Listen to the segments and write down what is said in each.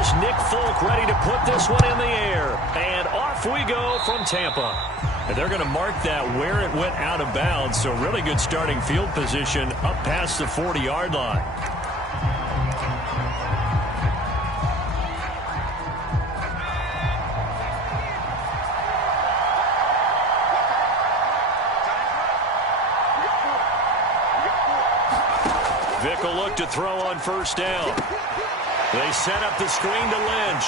Here's Nick Folk ready to put this one in the air. And off we go from Tampa. And they're going to mark that where it went out of bounds. So really good starting field position up past the 40-yard line. Vick will look to throw on first down. They set up the screen to Lynch.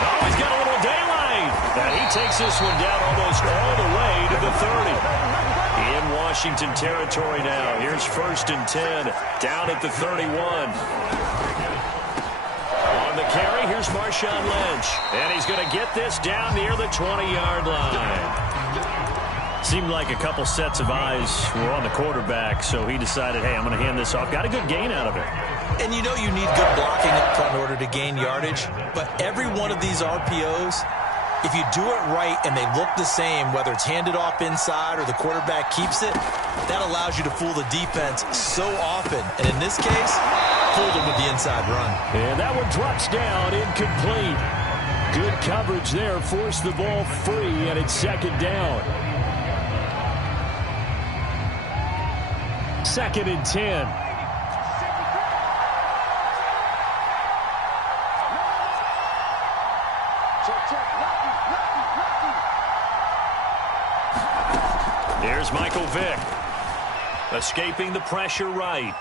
Oh, he's got a little daylight. And he takes this one down almost all the way to the 30. In Washington territory now. Here's 1st and 10. Down at the 31. On the carry, here's Marshawn Lynch. And he's going to get this down near the 20-yard line. Seemed like a couple sets of eyes were on the quarterback, so he decided, hey, I'm going to hand this off. Got a good gain out of it. And you know you need good blocking up front in order to gain yardage, but every one of these RPOs, if you do it right and they look the same, whether it's handed off inside or the quarterback keeps it, that allows you to fool the defense so often. And in this case, fooled them with the inside run. And that one drops down, incomplete. Good coverage there, forced the ball free, and it's 2nd down. 2nd and 10. Here's Michael Vick. Escaping the pressure right.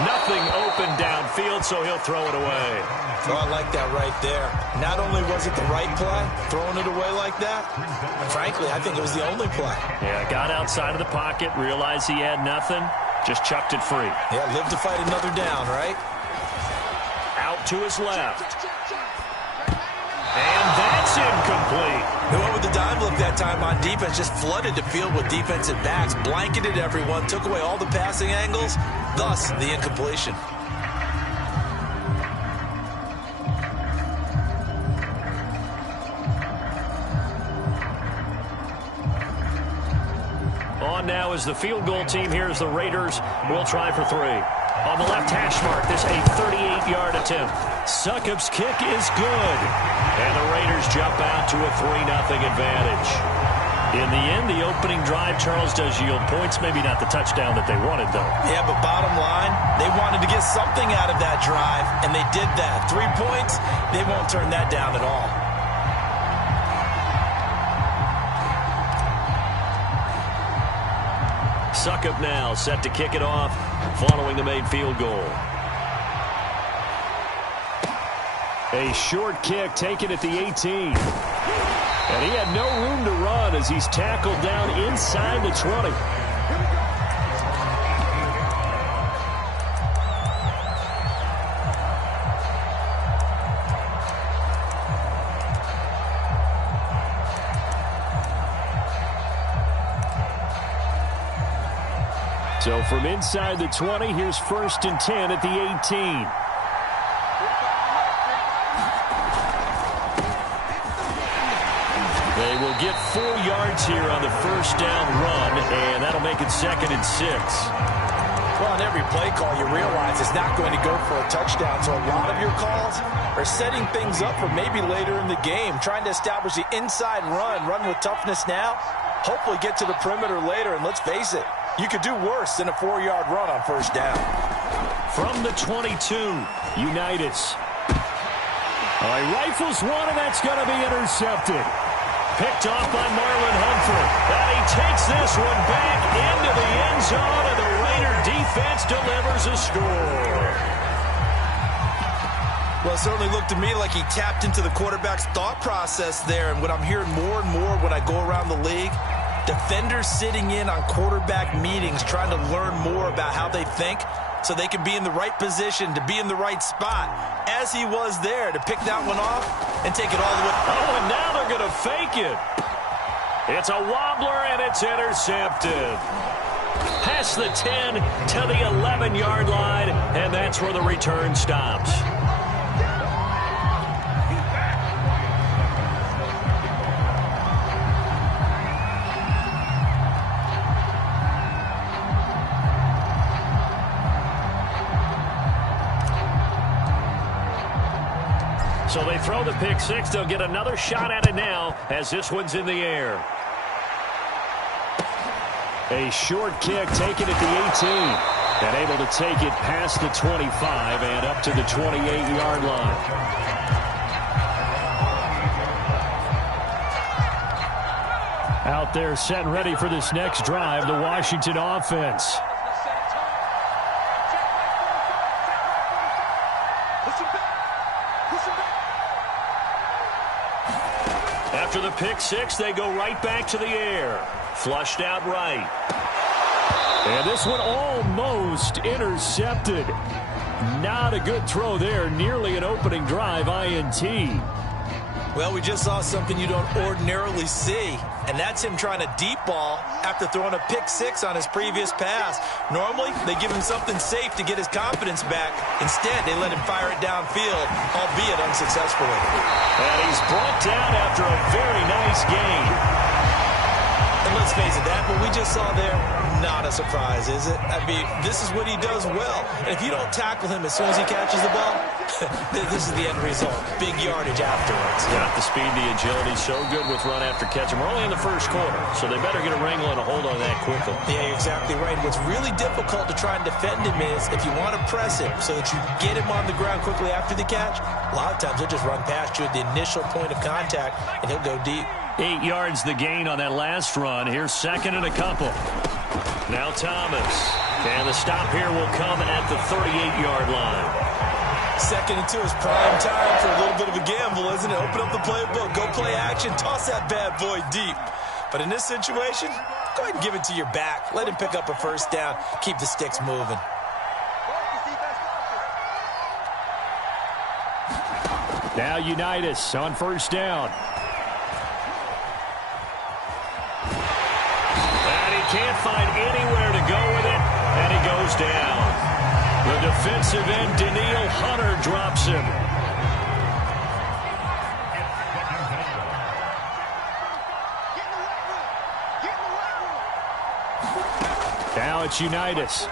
Nothing open downfield, so he'll throw it away. Oh, I like that right there. Not only was it the right play, throwing it away like that, frankly, I think it was the only play. Yeah, got outside of the pocket, realized he had nothing, just chucked it free. Yeah, live to fight another down, right? Out to his left. And that's incomplete. Who went with the dime look that time on defense, just flooded the field with defensive backs, blanketed everyone, took away all the passing angles, thus the incompletion. On now is the field goal team. Here's the Raiders. We'll try for 3. On the left hash mark, this a 38-yard attempt. Succop's kick is good. And the Raiders jump out to a 3-0 advantage. In the end, the opening drive, Charles, does yield points. Maybe not the touchdown that they wanted, though. Yeah, but bottom line, they wanted to get something out of that drive, and they did that. 3 points, they won't turn that down at all. Succop now set to kick it off following the made field goal. A short kick taken at the 18. And he had no room to run as he's tackled down inside the 20. So from inside the 20, here's 1st and 10 at the 18. They will get 4 yards here on the first down run, and that'll make it 2nd and 6. Well, on every play call, you realize it's not going to go for a touchdown, so a lot of your calls are setting things up for maybe later in the game, trying to establish the inside run with toughness now, hopefully get to the perimeter later, and let's face it, you could do worse than a 4-yard run on first down. From the 22, Unitas. All right, rifles one, and that's going to be intercepted. Picked off by Marlon Humphrey. And he takes this one back into the end zone, and the Raider defense delivers a score. Well, it certainly looked to me like he tapped into the quarterback's thought process there, and what I'm hearing more and more when I go around the league, defenders sitting in on quarterback meetings trying to learn more about how they think so they can be in the right position, to be in the right spot, as he was there to pick that one off and take it all the way. Oh, and now they're going to fake it. It's a wobbler, and it's intercepted. Past the 10 to the 11-yard line, and that's where the return stops. So they throw the pick six. They'll get another shot at it now as this one's in the air. A short kick taken at the 18. And able to take it past the 25 and up to the 28-yard line. Out there set and ready for this next drive, the Washington offense. After the pick six, they go right back to the air. Flushed out right. And this one almost intercepted. Not a good throw there. Nearly an opening drive INT. Well, we just saw something you don't ordinarily see, and that's him trying to deep ball after throwing a pick six on his previous pass. Normally, they give him something safe to get his confidence back. Instead, they let him fire it downfield, albeit unsuccessfully. And he's brought down after a very nice gain. And let's face it, that what we just saw there, not a surprise, is it? I mean, this is what he does well. And if you don't tackle him as soon as he catches the ball, this is the end result. Big yardage afterwards. Got the speed, the agility, so good with run after catch. And we're only in the first quarter, so they better get a wrangle and a hold on that quickly. Yeah, you're exactly right. What's really difficult to try and defend him is if you want to press him so that you get him on the ground quickly after the catch, a lot of times he'll just run past you at the initial point of contact, and he'll go deep. 8 yards the gain on that last run. Here's second and a couple. Now Thomas. And the stop here will come at the 38-yard line. Second and 2 is prime time for a little bit of a gamble, isn't it? Open up the playbook, go play action, toss that bad boy deep. But in this situation, go ahead and give it to your back. Let him pick up a first down. Keep the sticks moving. Now Unitas on first down. And he can't find anywhere to go with it, and he goes down. The defensive end, Danielle Hunter, drops him. Now it's Unitas.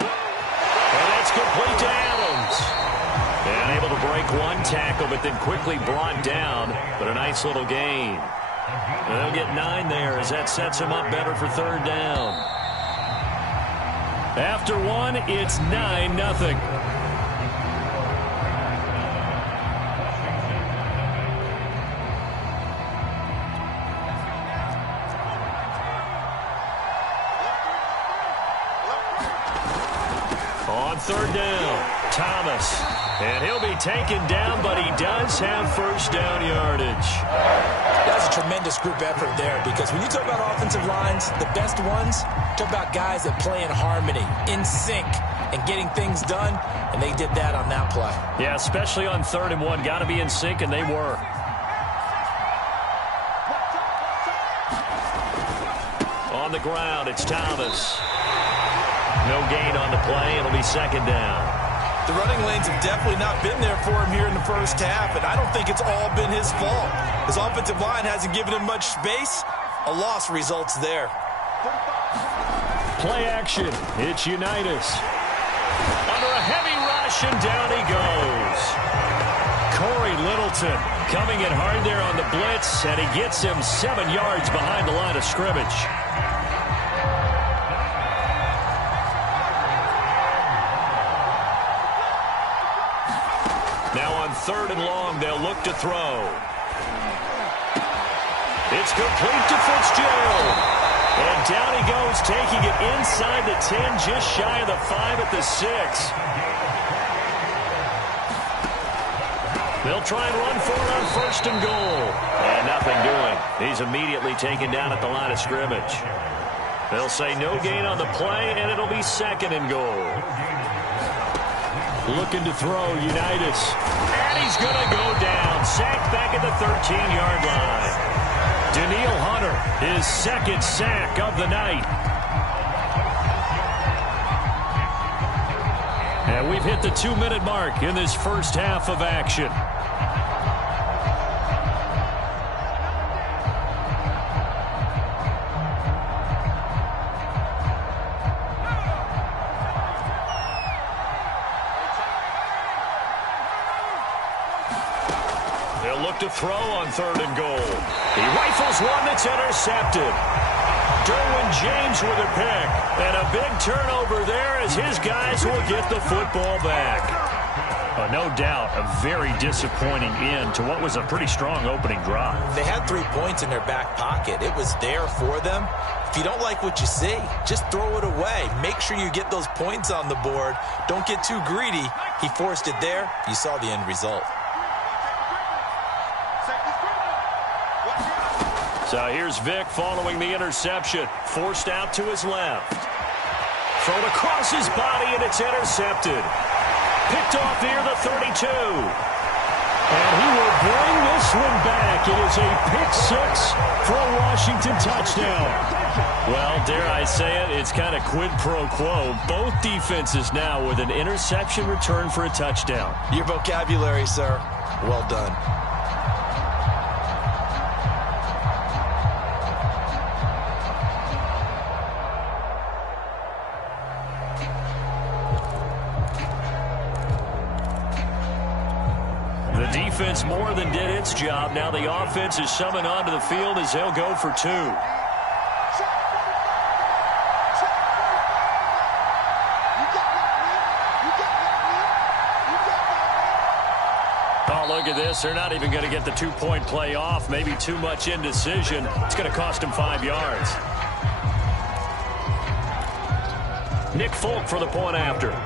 And that's complete to Adams. And able to break one tackle, but then quickly brought down. But a nice little gain. And they'll get 9 there as that sets him up better for third down. After one, it's 9-0. On third down, Thomas. And he'll be taken down, but he does have first down yardage. That's a tremendous group effort there, because when you talk about offensive lines, the best ones, talk about guys that play in harmony, in sync, and getting things done, and they did that on that play. Yeah, especially on 3rd and 1. Got to be in sync, and they were. On the ground, it's Thomas. No gain on the play. It'll be second down. The running lanes have definitely not been there for him here in the first half, and I don't think it's all been his fault. His offensive line hasn't given him much space. A loss results there. Play action. It's Unitas. Under a heavy rush, and down he goes. Corey Littleton coming in hard there on the blitz, and he gets him 7 yards behind the line of scrimmage. Now on 3rd and long, they'll look to throw. It's complete to Fitzgerald. And down he goes, taking it inside the 10, just shy of the 5 at the 6. They'll try and run for it on 1st and goal. And nothing doing. He's immediately taken down at the line of scrimmage. They'll say no gain on the play, and it'll be 2nd and goal. Looking to throw, Unitas. And he's going to go down. Sacked back at the 13-yard line. Danielle Hunter, his 2nd sack of the night. And we've hit the 2-minute mark in this first half of action. to throw on 3rd and goal. He rifles one that's intercepted. Derwin James with a pick. And a big turnover there as his guys will get the football back. No doubt a very disappointing end to what was a pretty strong opening drive. They had 3 points in their back pocket. It was there for them. If you don't like what you see, just throw it away. Make sure you get those points on the board. Don't get too greedy. He forced it there. You saw the end result. So here's Vic following the interception. Forced out to his left. Thrown across his body, and it's intercepted. Picked off near the 32. And he will bring this one back. It is a pick-6 for a Washington touchdown. Well, dare I say it, it's kind of quid pro quo. Both defenses now with an interception return for a touchdown. Your vocabulary, sir. Well done. The defense more than did its job. Now the offense is summoned onto the field as they'll go for 2. Oh, look at this. They're not even going to get the 2-point play off. Maybe too much indecision. It's going to cost him 5 yards. Nick Folk for the point after.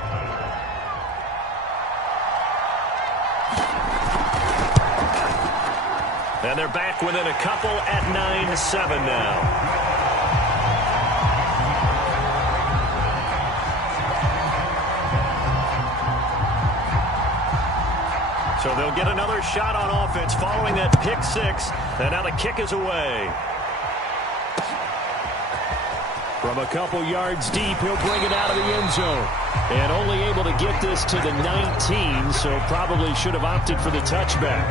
And they're back within a couple at 9-7 now. So they'll get another shot on offense following that pick-6. And now the kick is away. From a couple yards deep, he'll bring it out of the end zone. And only able to get this to the 19, so probably should have opted for the touchback.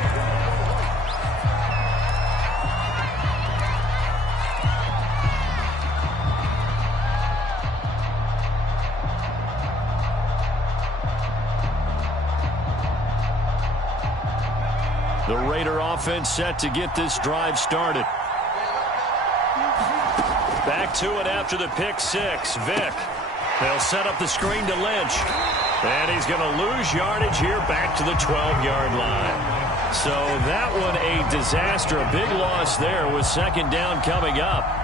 The Raider offense set to get this drive started. Back to it after the pick-6. Vic. They'll set up the screen to Lynch. And he's going to lose yardage here back to the 12-yard line. So that one a disaster. A big loss there with 2nd down coming up.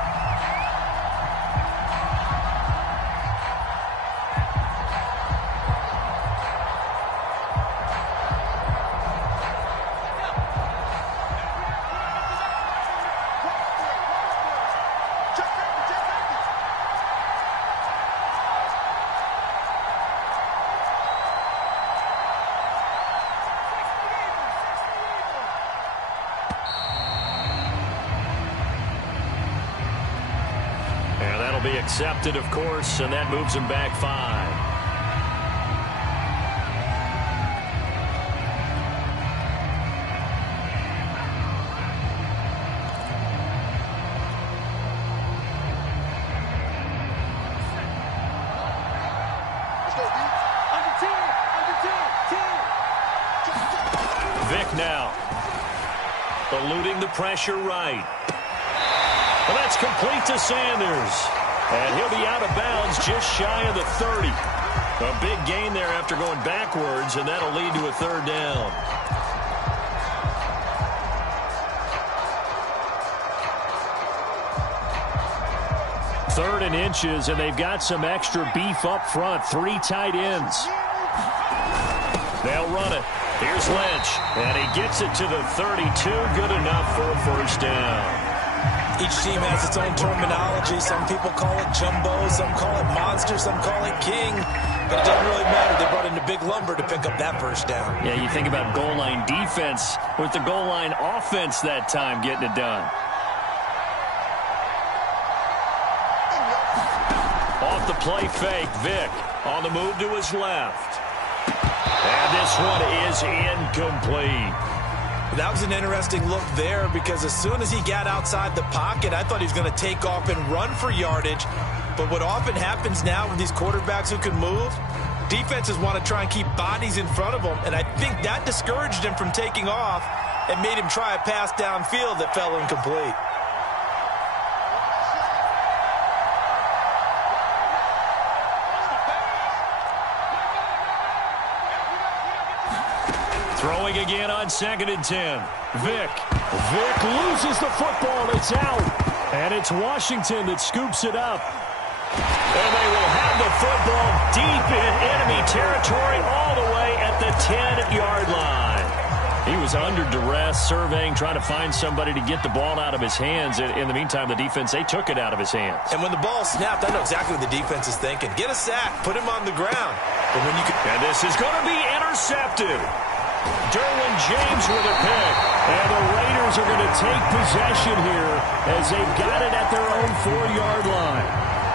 Be accepted, of course, and that moves him back 5. Vic now eluding the pressure right. Well, that's complete to Sanders. And he'll be out of bounds just shy of the 30. A big gain there after going backwards, and that'll lead to a 3rd down. Third and inches, and they've got some extra beef up front. 3 tight ends. They'll run it. Here's Lynch, and he gets it to the 32. Good enough for a 1st down. Each team has its own terminology. Some people call it jumbo, some call it monster, some call it king. But it doesn't really matter. They brought in a big lumber to pick up that 1st down. Yeah, you think about goal line defense with the goal line offense that time getting it done. Off the play fake, Vic on the move to his left. And this one is incomplete. That was an interesting look there because as soon as he got outside the pocket, I thought he was going to take off and run for yardage. But what often happens now with these quarterbacks who can move, defenses want to try and keep bodies in front of them, and I think that discouraged him from taking off. and made him try a pass downfield that fell incomplete. Throwing again on 2nd and 10. Vick loses the football. It's out. And it's Washington that scoops it up. And they will have the football deep in enemy territory all the way at the 10-yard line. He was under duress, surveying, trying to find somebody to get the ball out of his hands. In the meantime, the defense, they took it out of his hands. And when the ball snapped, I know exactly what the defense is thinking. Get a sack. Put him on the ground. But when you can... And this is going to be intercepted. Derwin James with a pick. And the Raiders are going to take possession here as they've got it at their own 4-yard line.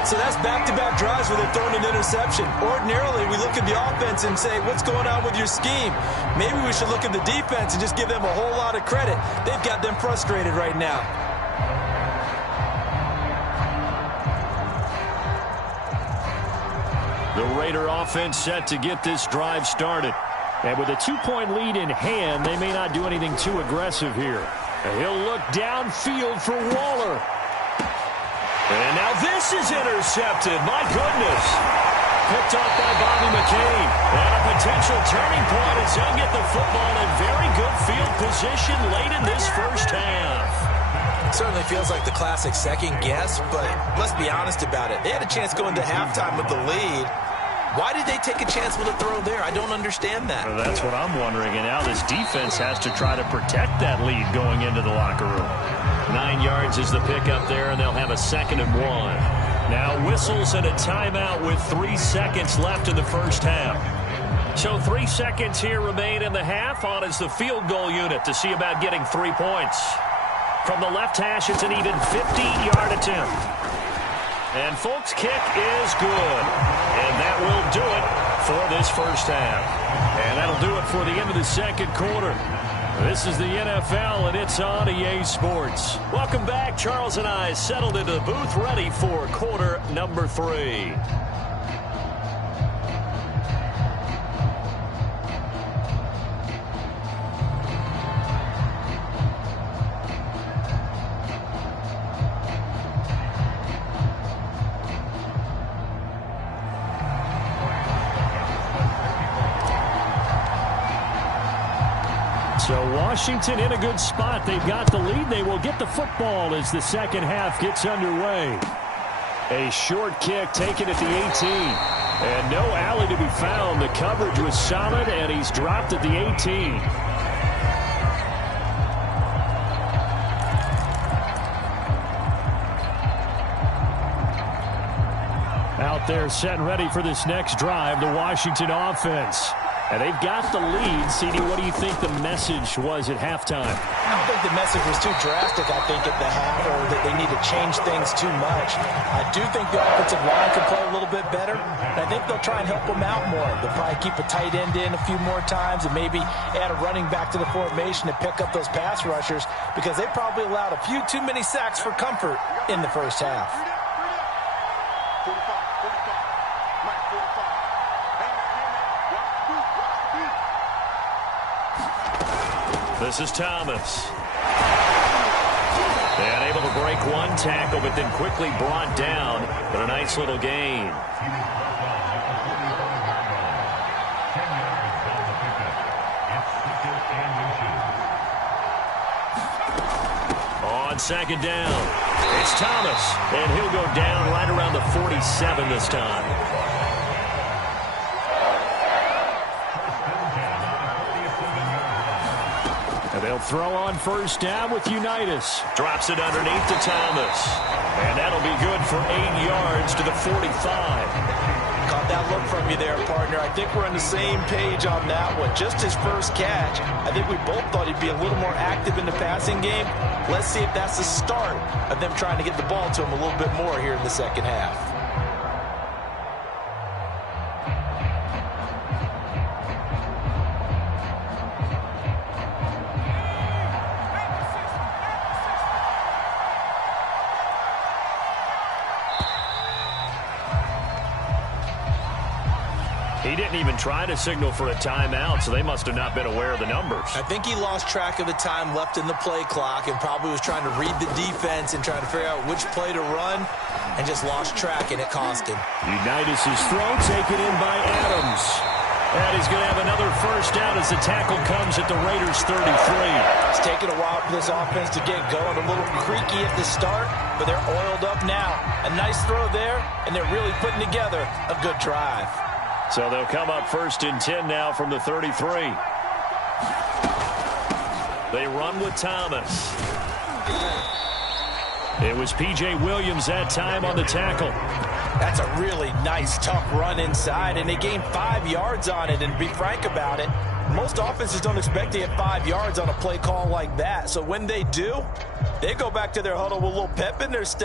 So that's back-to-back drives where they're throwing an interception. Ordinarily, we look at the offense and say, what's going on with your scheme? Maybe we should look at the defense and just give them a whole lot of credit. They've got them frustrated right now. The Raider offense set to get this drive started. And with a 2-point lead in hand, they may not do anything too aggressive here. And he'll look downfield for Waller. And now this is intercepted. My goodness. Picked off by Bobby McCain. And a potential turning point as he'll get the football in very good field position late in this first half. Certainly feels like the classic second guess, but let's be honest about it. They had a chance going to halftime with the lead. Why did they take a chance with a throw there? I don't understand that. Well, that's what I'm wondering. And now this defense has to try to protect that lead going into the locker room. 9 yards is the pickup there, and they'll have a 2nd and 1. Now whistles and a timeout with 3 seconds left in the first half. So 3 seconds here remain in the half. On is the field goal unit to see about getting 3 points. From the left hash, it's an even 50-yard attempt. And Folk's kick is good. And that will do it for this first half. And that'll do it for the end of the second quarter. This is the NFL, and it's on EA Sports. Welcome back. Charles and I settled into the booth, ready for quarter number 3. So Washington in a good spot. They've got the lead. They will get the football as the second half gets underway. A short kick taken at the 18. And no alley to be found. The coverage was solid, and he's dropped at the 18. Out there set and ready for this next drive, the Washington offense. And they've got the lead. CD, what do you think the message was at halftime? I don't think the message was too drastic, I think, at the half, or that they need to change things too much. I do think the offensive line could play a little bit better, and I think they'll try and help them out more. They'll probably keep a tight end in a few more times and maybe add a running back to the formation to pick up those pass rushers, because they probably allowed a few too many sacks for comfort in the first half. This is Thomas. And able to break one tackle, but then quickly brought down. But a nice little gain. On second down, it's Thomas. And he'll go down right around the 47 this time. They'll throw on first down with Unitas. Drops it underneath to Thomas. And that'll be good for 8 yards to the 45. Caught that look from you there, partner. I think we're on the same page on that one. Just his first catch. I think we both thought he'd be a little more active in the passing game. Let's see if that's the start of them trying to get the ball to him a little bit more here in the second half. He didn't even try to signal for a timeout, so they must have not been aware of the numbers. I think he lost track of the time left in the play clock and probably was trying to read the defense and trying to figure out which play to run and just lost track, and it cost him. Unitas' throw taken in by Adams. And he's going to have another first down as the tackle comes at the Raiders' 33. It's taken a while for this offense to get going. A little creaky at the start, but they're oiled up now. A nice throw there, and they're really putting together a good drive. So they'll come up 1st and 10 now from the 33. They run with Thomas. It was P.J. Williams that time on the tackle. That's a really nice, tough run inside, and they gained 5 yards on it. And to be frank about it, most offenses don't expect to get 5 yards on a play call like that. So when they do, they go back to their huddle with a little pep in their step.